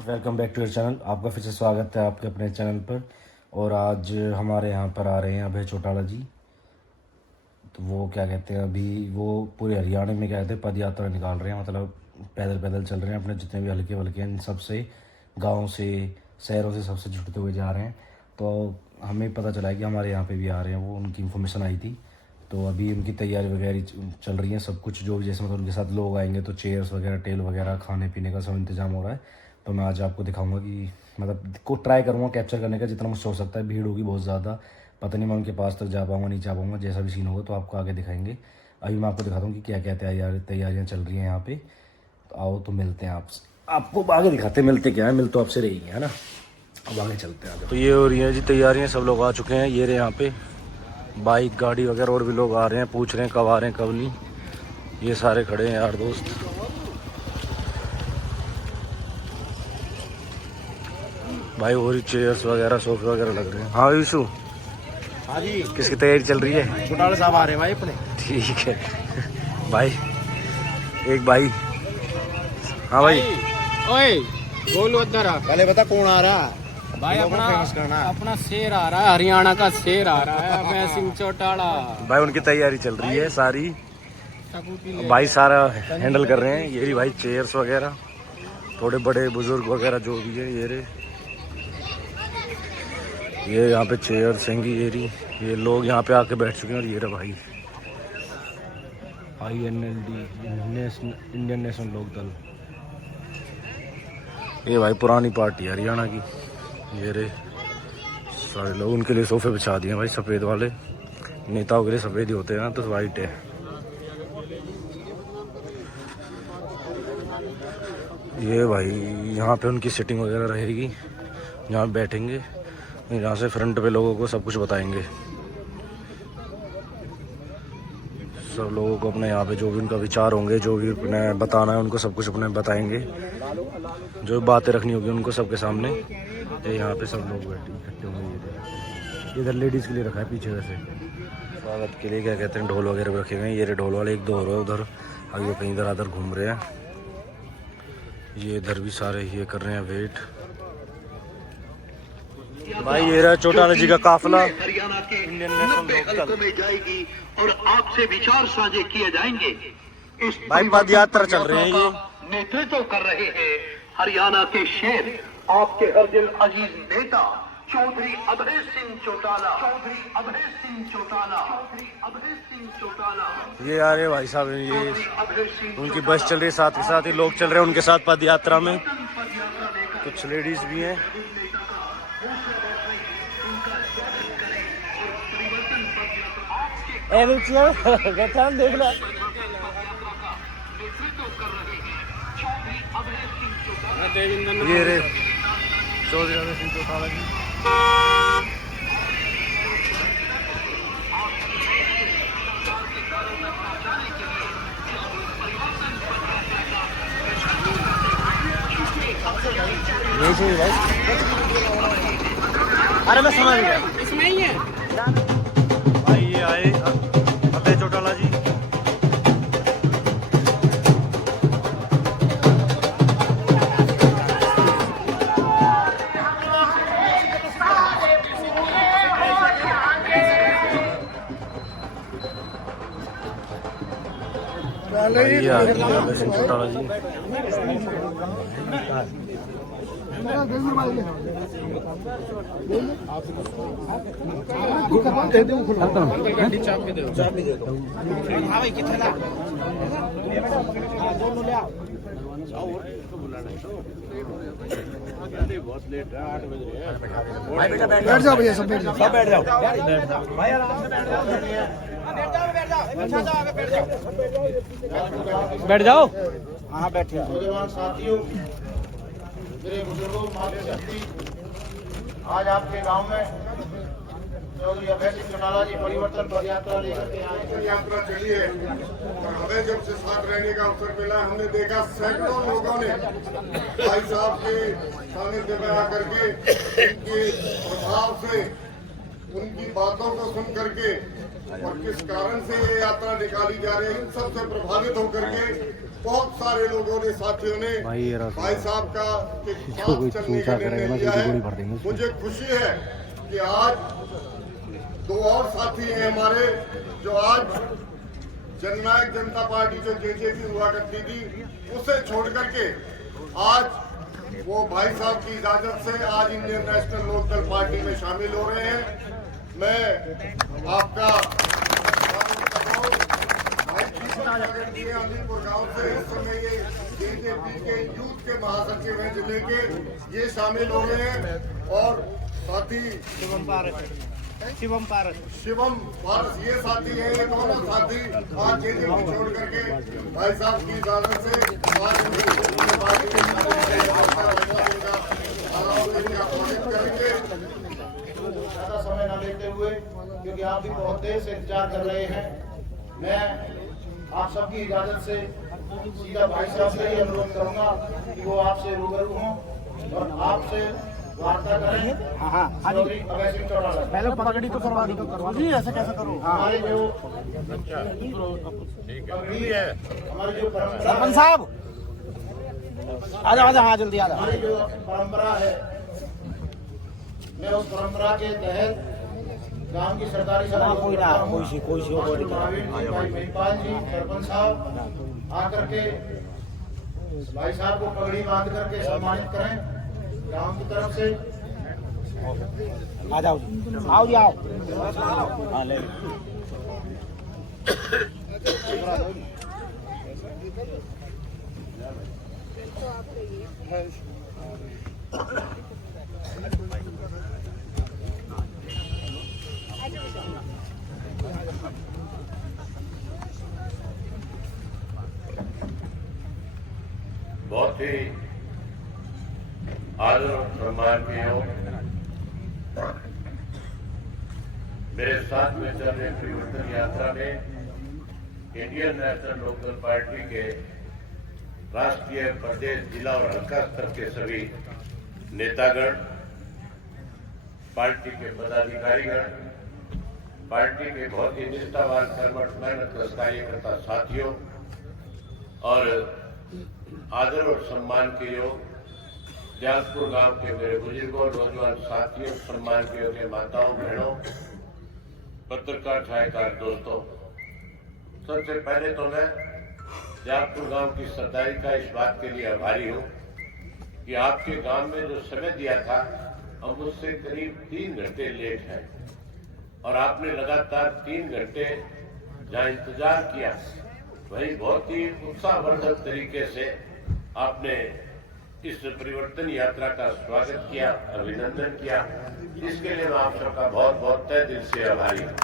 Friends, welcome back to your channel. आपका फिर से स्वागत है आपके अपने चैनल पर। और आज हमारे यहाँ पर आ रहे हैं अभय चौटाला जी। तो वो क्या कहते हैं, अभी वो पूरे हरियाणा में क्या कहते हैं पद यात्रा निकाल रहे हैं। मतलब पैदल पैदल चल रहे हैं, अपने जितने भी हल्के वल्के हैं इन सब से, गाँव से, शहरों से, सबसे जुड़ते हुए जा रहे हैं। तो हमें पता चला है कि हमारे यहाँ पे भी आ रहे हैं, वो उनकी इन्फॉर्मेशन आई थी। तो अभी उनकी तैयारी वगैरह चल रही है, सब कुछ जो भी, जैसे मतलब उनके साथ लोग आएंगे तो चेयर्स वगैरह, टेल वगैरह, खाने पीने का सब इंतजाम हो रहा है। तो मैं आज आपको दिखाऊंगा कि मतलब को ट्राई करूँगा कैप्चर करने का जितना मुझसे हो सकता है। भीड़ होगी बहुत ज़्यादा, पता नहीं मैं उनके पास तक जा पाऊँगा नहीं जा पाऊँगा। जैसा भी सीन होगा तो आपको आगे दिखाएंगे। अभी मैं आपको दिखाता हूँ कि क्या क्या तैयारियाँ चल रही हैं यहाँ पे। तो आओ तो मिलते हैं आपसे, आपको आगे दिखाते हैं मिलते क्या है। मिल तो आपसे रहेंगे, है ना। अब आगे चलते हैं। तो ये हो रही है जी तैयारियाँ, सब लोग आ चुके हैं। ये रहे यहाँ पे बाइक गाड़ी वगैरह, और भी लोग आ रहे हैं, पूछ रहे हैं कब आ रहे हैं कब नहीं। ये सारे खड़े हैं यार दोस्त। भाई और चेयर्स वगैरह, सोफे वगैरह लग रहे हैं। हाँ यीशु, हाँ जी, किसकी तैयारी चल रही है? चौटाला साहब आ रहे हैं भाई अपने। ठीक है भाई, एक भाई। हाँ भाई, ओए बोलो उधर आ, पहले बता कौन आ रहा है भाई? अपना शेर आ रहा है, हरियाणा का शेर आ रहा है, अभय सिंह चौटाला। भाई उनकी तैयारी चल रही है सारी, भाई सारा हैंडल कर रहे हैं। ये रही भाई चेयर्स वगैरह, थोड़े बड़े बुजुर्ग वगैरह जो भी है। ये रहे, ये यहाँ पे चेयर्स हैंगी। ये रही, ये लोग यहाँ पे आके बैठ चुके हैं। और ये रहा भाई INLD, इंडियन नेशनल लोक दल। ये भाई पुरानी पार्टी है हरियाणा की। ये रहे सारे लोग, उनके लिए सोफे बिछा दिए भाई सफ़ेद वाले। नेताओं के लिए सफ़ेद ही होते हैं ना, तो वाइट है। ये भाई यहाँ पे उनकी सीटिंग वगैरह रहेगी, यहाँ बैठेंगे। यहाँ से फ्रंट पे लोगों को सब कुछ बताएंगे। सब लोगों को अपने यहाँ पे जो भी उनका विचार होंगे, जो भी अपने बताना है उनको सब कुछ अपने बताएंगे। जो बातें रखनी होगी उनको सबके सामने। ये यहाँ पे सब लोग बैठे इकट्ठे होंगे। इधर लेडीज़ के लिए रखा है पीछे, वैसे स्वागत के लिए क्या कहते हैं ढोल वगैरह रखे हुए हैं। ये ढोल वाले एक दो हो रहे हैं उधर, आगे कहीं इधर उधर घूम रहे हैं। ये इधर भी सारे ये कर रहे हैं वेट। भाई ये रहा चौटाला जी का काफिला हरियाणा के 90 हलकों में जाएगी और आपसे विचार साझे किए जाएंगे। इस भाई पद यात्रा चल रहे हैं। ये नेतृत्व कर रहे हैं हरियाणा के शेर, आपके हर दिल अजीज नेता चौधरी अभय सिंह चौटाला। चौधरी अभय सिंह चौटाला। चौधरी अभय सिंह चौटाला। ये आ रहे भाई साहब, ये उनकी बस चल रही है, साथ के साथ ही लोग चल रहे हैं उनके साथ पद यात्रा में। कुछ लेडीज भी हैं। देख लो, ये रे चौधरी अभय सिंह चौटाला जी। यही चाहिए भाई। अरे मैं समझ गया, इसमें ही है भाई ये आए अभय चौटाला जी। भाई ये अभय सिंह चौटाला जी। बैठ जाओ भैया, सब बैठ जाओ, सब बैठ जाओ भाई, आराम से बैठ जाओ, बैठ जाओ। हाँ बैठिए। साथियों, मेरे बुजुर्गों, माता शक्ति, आज आपके गांव में चौधरी अभय सिंह चौटाला जी परिवर्तन पद यात्रा लेकर के आए। यात्रा चली है और हमें जब से साथ रहने का अवसर मिला, हमने देखा सैकड़ों लोगों ने भाई साहब के सानिध्य में आकर के इनके प्रभाव से उनकी बातों को सुन करके और किस कारण से ये यात्रा निकाली जा रही है, इन सबसे प्रभावित होकर के बहुत सारे लोगों ने, साथियों ने भाई साहब का के साथ चलने का निर्णय लिया है। मुझे खुशी है कि आज दो और साथी हैं हमारे जो आज जननायक जनता पार्टी जो जेजेपी हुआ करती थी उसे छोड़ करके आज वो भाई साहब की इजाजत से आज इंडियन नेशनल लोकदल पार्टी में शामिल हो रहे हैं। मैं आपका अलीपुर गांव से इस समय ये जेजेपी के यूथ के महासचिव हैं जिले के, ये शामिल हो रहे हैं। और साथी शिवम पारस ये साथी है, ये दोनों साथी आज जेजेपी छोड़ करके भाई साहब की इजाजत से आज करेंगे। ज्यादा समय न लेते हुए, क्योंकि आप भी बहुत देर से इंतजार कर रहे हैं, मैं आप सबकी इजाजत से सीधा भाई साहब से ही अनुरोध करूंगा कि वो आपसे रूबरू हों और आपसे वार्ता करें। चौधरी अभय सिंह चौटाला, पहले पगड़ी तो करवा दी जी, ऐसे कैसे करो। हमारे जो पगड़ी है, हमारी जो परंपरा सरपंच साहब आ जाओ हाँ जल्दी आ जाओ। हमारी जो परंपरा है, मैं उस परंपरा के तहत गांव की सरकारी सभा महिपाल जी सरपंच साहब आकर के भाई साहब को पगड़ी बांध करके सम्मानित करें गांव की तरफ से। आ जाओ आओ जी आओ। हाँ ले बहुत ही आदर और सम्मान के योग मेरे साथ में चल रहे परिवर्तन यात्रा में इंडियन नेशनल लोकदल पार्टी के राष्ट्रीय, प्रदेश, जिला और हल्का स्तर के सभी नेतागण, पार्टी के पदाधिकारीगण, पार्टी के बहुत ही निष्ठावान, कर्मठ, मेहनत कार्यकर्ता साथियों और आदर और सम्मान के योग जासपुर गांव के मेरे बुजुर्गों, नौजवान साथियों, सम्मान के योग्य माताओं, बहनों, पत्रकार, छायाकार दोस्तों, सबसे पहले तो मैं जासपुर गांव की सरदारी का इस बात के लिए आभारी हूं कि आपके गांव में जो समय दिया था हम उससे करीब 3 घंटे लेट हैं और आपने लगातार 3 घंटे जहां इंतजार किया वही बहुत ही उत्साहवर्धक तरीके से आपने इस परिवर्तन यात्रा का स्वागत किया, अभिनंदन किया। इसके लिए मैं आप सबका बहुत बहुत तहे दिल से आभारी हूँ।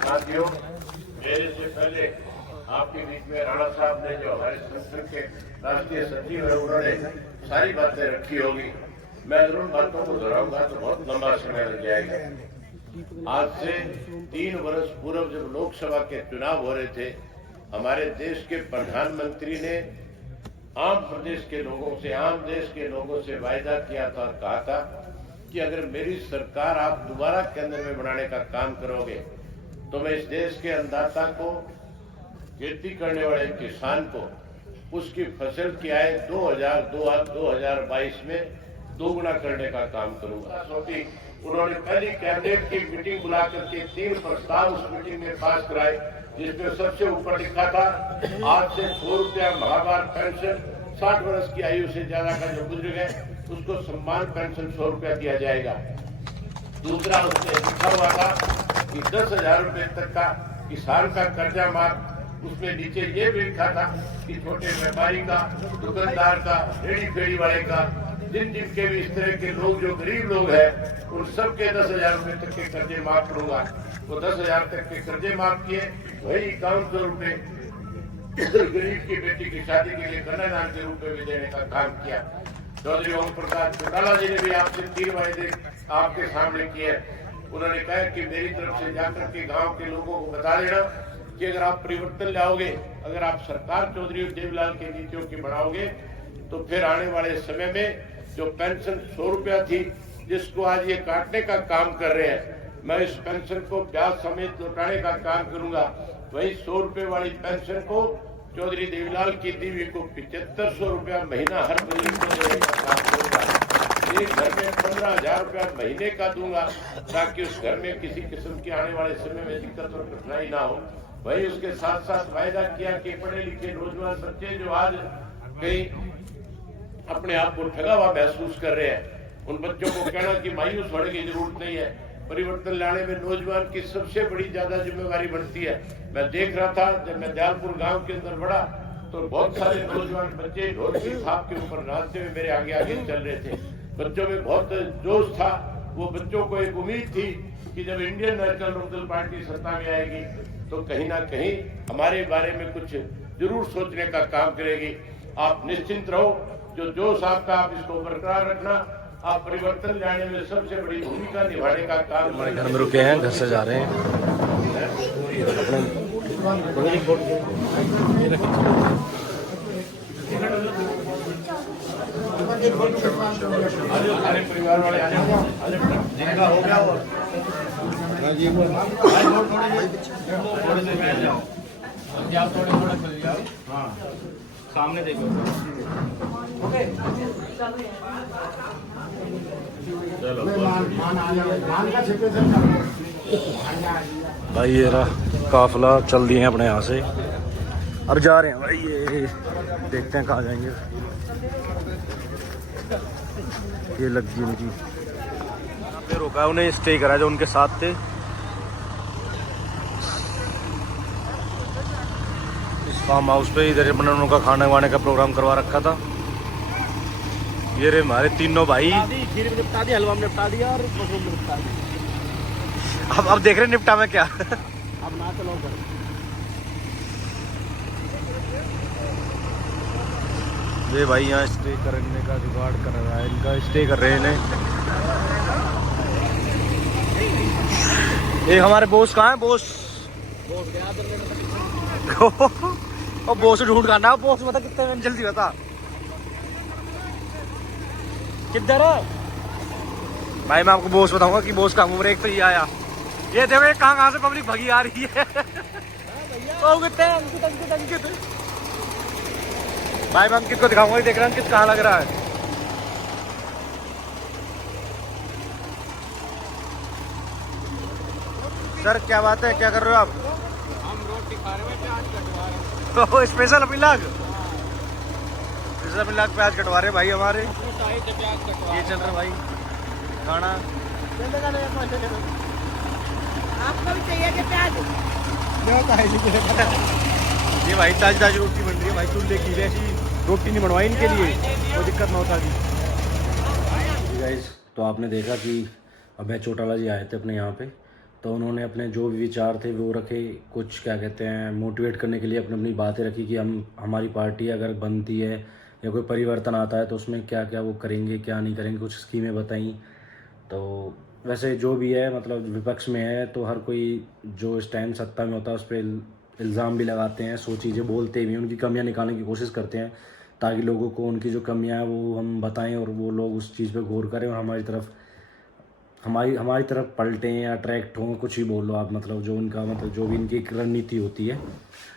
साथियों, मेरे से पहले आपके बीच में राणा साहब ने जो हमारे संगठन के राष्ट्रीय सचिव है उन्होंने सारी बातें रखी होगी। मैं अगर उन बातों को दोहराऊंगा तो बहुत लंबा समय लग जाएगा। आज से 3 वर्ष पूर्व जब लोकसभा के चुनाव हो रहे थे, हमारे देश के प्रधानमंत्री ने आम प्रदेश के लोगों से, आम देश के लोगों से वायदा किया था और कहा था कि अगर मेरी सरकार आप दोबारा केंद्र में बनाने का काम करोगे तो मैं इस देश के अन्नदाता को, खेती करने वाले किसान को, उसकी फसल की आय 2022 में दोगुना करने का काम करूंगा। उन्होंने पहली कैबिनेट की मीटिंग बुला करके 3 प्रस्ताव उस मीटिंग में पास कराए, जिसमें सबसे ऊपर लिखा था आज से 100 रुपया माहवार पेंशन, 60 वर्ष की आयु से ज्यादा का जो बुजुर्ग है उसको सम्मान पेंशन 100 रुपया दिया जाएगा। दूसरा उसमें लिखा हुआ था कि 10,000 रुपये तक का किसान का कर्जा माफ। उसमें नीचे ये भी लिखा था कि छोटे व्यापारी का, दुकानदार का, रेडी फेरी वाले का, जिनके भी इस तरह के लोग जो गरीब लोग हैं उन सबके 10,000 रुपये तक के कर्जे माफ करूंगा। वो 10,000 तक के कर्जे माफ किए, वही 5100 रुपये गरीब की बेटी की शादी के लिए कन्यादान के रूप में भी देने का काम किया। चौधरी ओम प्रकाश चौटाला जी ने भी आपसे 3 वायदे आपके सामने किए। उन्होंने कहा कि मेरी तरफ से जाकर के गांव के लोगों को बता देना कि अगर आप परिवर्तन लाओगे, अगर आप सरकार चौधरी देवलाल की नीतियों की बढ़ाओगे तो फिर आने वाले समय में जो पेंशन 100 रुपया थी जिसको आज ये काटने का काम कर रहे हैं, मैं इस पेंशन को ब्याज समेत लौटाने का काम करूंगा। वही 100 रुपए वाली पेंशन को चौधरी देवीलाल की दीवी को 7500 रुपया महीना हर महीने को देने का काम करूंगा। एक घर में 15,000 रुपया महीने का दूंगा ताकि उस घर में किसी किस्म की आने वाले समय में दिक्कत और कठिनाई ना हो। वही उसके साथ साथ वायदा किया कि पढ़े लिखे नौजवान बच्चे जो आज कहीं अपने आप को ठगा हुआ महसूस कर रहे हैं, उन बच्चों को कहना कि मायूस होने की जरूरत नहीं है। परिवर्तन लाने में नौजवान की सबसे बड़ी ज्यादा जिम्मेवारी बनती है। मैं देख रहा था जब मैं दयालपुर गांव के अंदर बढ़ा तो बहुत सारे नौजवान बच्चे ढोल की थाप के ऊपर नाचते हुए मेरे आगे आगे चल रहे थे। बच्चों में बहुत जोश था। वो बच्चों को एक उम्मीद थी कि जब इंडियन नेशनल लोकदल पार्टी सत्ता में आएगी तो कहीं ना कहीं हमारे बारे में कुछ जरूर सोचने का काम करेगी। आप निश्चिंत रहो, जो जोश आपका आप इसको बरकरार रखना। आप परिवर्तन लाने में सबसे बड़ी भूमिका निभाने का काम हमारे घर में रुके हैं, घर से जा रहे हैं सारे परिवार वाले आ जाओ। जिनका हो गया वो थोड़े जाओ। हाँ, सामने देखो। चलो भाई, ये रहा काफिला, चल दिए हैं अपने यहाँ से और जा रहे हैं भाई। ये देखते हैं कहाँ जाएंगे। ये लग गई उनकी, यहाँ पे रोका है, उन्हें स्टे करा जो उनके साथ थे। इस फार्म हाउस पे इधर अपने उनका खाने वाने का प्रोग्राम करवा रखा था। ये रे हमारे तीनों भाई, खीर भी निपटा दी, हलवा में निपटा दिया और मशरूम भी निपटा दी। अब देख रहे हैं निपटा में क्या। अब ना चलो घर। ये भाई यहाँ स्टे करने का जुगाड़ कर रहा है, इनका स्टे कर रहे हैं इन्हें। ये हमारे बॉस कहाँ है? बॉस और बॉस ढूंढ करना। बॉस बता कितने मिनट, जल्दी बता किधर है भाई। मैं आपको बॉस बताऊंगा कि बॉस कहाँ घूम रहे। एक तो ये आया, ये देखो ये कहाँ से पब्लिक भगी आ रही है। अंकित भाई, मैं अंकित को दिखाऊंगा। देख रहा अंकित कहाँ लग रहा है। सर क्या बात है, क्या कर रहे हो आप? हम रोटी खा रहे हैं, प्याज कटवा रहे हैं। तो स्पेशल मिलाग, स्पेशल मिलाग प्याज कटवा रहे भाई हमारे। प्याज कटवा ये चल रहा भाई खाना। आपको भी चाहिए कि प्याज? ये भाई ताजी ताजी रोटी बन रही है भाई, चूल्हे की। ऐसी रोटी नहीं बनवाई इनके लिए, कोई दिक्कत ना होता जी। गाइस, तो आपने देखा कि अभय चौटाला जी आए थे अपने यहाँ पे, तो उन्होंने अपने जो भी विचार थे वो रखे। कुछ क्या कहते हैं, मोटिवेट करने के लिए अपनी अपनी बातें रखी कि हमारी पार्टी अगर बनती है या कोई परिवर्तन आता है तो उसमें क्या क्या वो करेंगे, क्या नहीं करेंगे। कुछ स्कीमें बताई। तो वैसे जो भी है, मतलब विपक्ष में है तो हर कोई जो इस टाइम सत्ता में होता है उस पर इल्ज़ाम भी लगाते हैं, सो चीज़ें बोलते भी हैं, उनकी कमियां निकालने की कोशिश करते हैं ताकि लोगों को उनकी जो कमियां हैं वो हम बताएं और वो लोग उस चीज़ पे गौर करें और हमारी तरफ पलटें या अट्रैक्ट हों। कुछ ही बोलो आप, मतलब जो उनका, मतलब जो भी इनकी एक रणनीति होती है।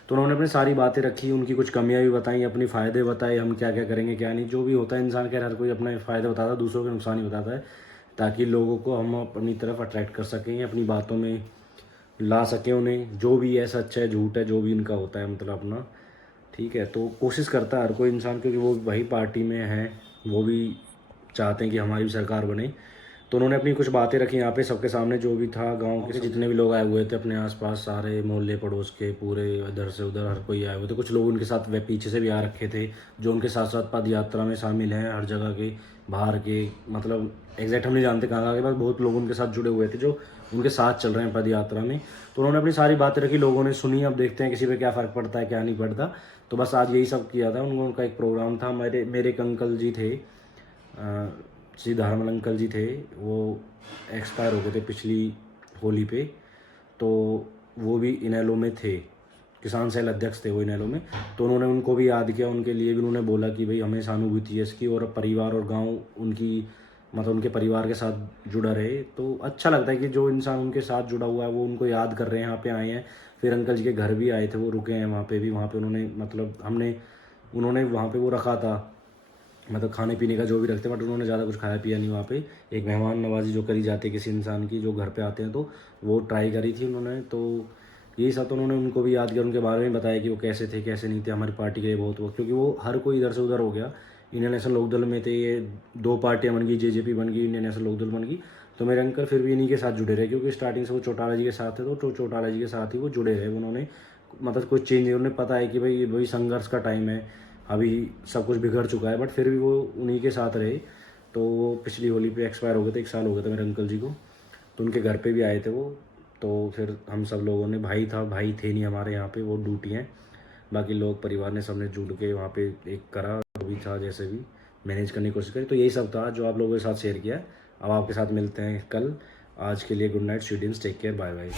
तो उन्होंने अपनी सारी बातें रखी, उनकी कुछ कमियां भी बताई, अपनी फ़ायदे बताए, हम क्या क्या करेंगे क्या नहीं। जो भी होता है इंसान के, हर कोई अपने फ़ायदे बताता है, दूसरों के नुकसान ही बताता है, ताकि लोगों को हम अपनी तरफ अट्रैक्ट कर सकें, अपनी बातों में ला सकें उन्हें। जो भी है सच है झूठ है, जो भी इनका होता है, मतलब अपना ठीक है। तो कोशिश करता है हर कोई इंसान, क्योंकि वो वही पार्टी में है, वो भी चाहते हैं कि हमारी भी सरकार बने। तो उन्होंने अपनी कुछ बातें रखी यहाँ पे सबके सामने। जो भी था गांव के जितने भी लोग आए हुए थे, अपने आसपास सारे मोहल्ले पड़ोस के पूरे, इधर से उधर हर कोई आए हुए थे। कुछ लोग उनके साथ वे पीछे से भी आ रखे थे, जो उनके साथ साथ पद यात्रा में शामिल हैं, हर जगह के बाहर के, मतलब एग्जैक्ट हम नहीं जानते कहाँ के, बस बहुत लोग उनके साथ जुड़े हुए थे जो उनके साथ चल रहे हैं पद यात्रा में। तो उन्होंने अपनी सारी बातें रखी, लोगों ने सुनी। अब देखते हैं किसी पे क्या फ़र्क पड़ता है क्या नहीं पड़ता। तो बस आज यही सब किया था। उनका एक प्रोग्राम था। मेरे एक अंकल जी थे, श्री धर्मल अंकल जी थे, वो एक्सपायर हो गए थे पिछली होली पे। तो वो भी इनेलो में थे, किसान सेल अध्यक्ष थे वो इनेलो में। तो उन्होंने उनको भी याद किया, उनके लिए भी उन्होंने बोला कि भाई हमें सहानुभूति है इसकी, और परिवार और गांव उनकी मतलब उनके परिवार के साथ जुड़ा रहे। तो अच्छा लगता है कि जो इंसान उनके साथ जुड़ा हुआ है वो उनको याद कर रहे हैं, यहाँ पे आए हैं। फिर अंकल जी के घर भी आए थे, वो रुके हैं वहाँ पे भी, वहाँ पे उन्होंने मतलब उन्होंने वहाँ पे वो रखा था, मतलब खाने पीने का जो भी रखते हैं, बट उन्होंने ज़्यादा कुछ खाया पिया नहीं वहाँ पे। एक मेहमान नवाजी जो करी जाती है किसी इंसान की, जो घर पे आते हैं, तो वो ट्राई करी थी उन्होंने। तो यही सब तो उन्होंने उनको भी याद किया, उनके बारे में बताया कि वो कैसे थे कैसे नहीं थे हमारी पार्टी के लिए बहुत वो, क्योंकि वो हर कोई इधर से उधर हो गया। इंडियन नेशनल लोकदल में थे ये, 2 पार्टियाँ बन गई, जेजेपी बन गई, इंडियन नेशनल लोकदल बन गई। तो मेरे अंकल फिर भी इन्हीं के साथ जुड़े रहे, क्योंकि स्टार्टिंग से वो चौटाला जी के साथ थे, तो चौटाला जी के साथ ही वो जुड़े रहे। उन्होंने मतलब कुछ चेंज नहीं, उन्हें पता है कि भाई संघर्ष का टाइम है, अभी सब कुछ बिगड़ चुका है, बट फिर भी वो उन्हीं के साथ रहे। तो वो पिछली होली पे एक्सपायर हो गए थे, 1 साल हो गया था मेरे अंकल जी को। तो उनके घर पे भी आए थे वो। तो फिर हम सब लोगों ने, भाई थे नहीं हमारे यहाँ पे, वो ड्यूटी हैं, बाकी लोग परिवार ने सबने जुड़ के वहाँ पे एक करा, जो भी था जैसे भी मैनेज करने की कोशिश करी। तो यही सब था जो आप लोगों के साथ शेयर किया। अब आपके साथ मिलते हैं कल। आज के लिए good night students, take care, bye bye.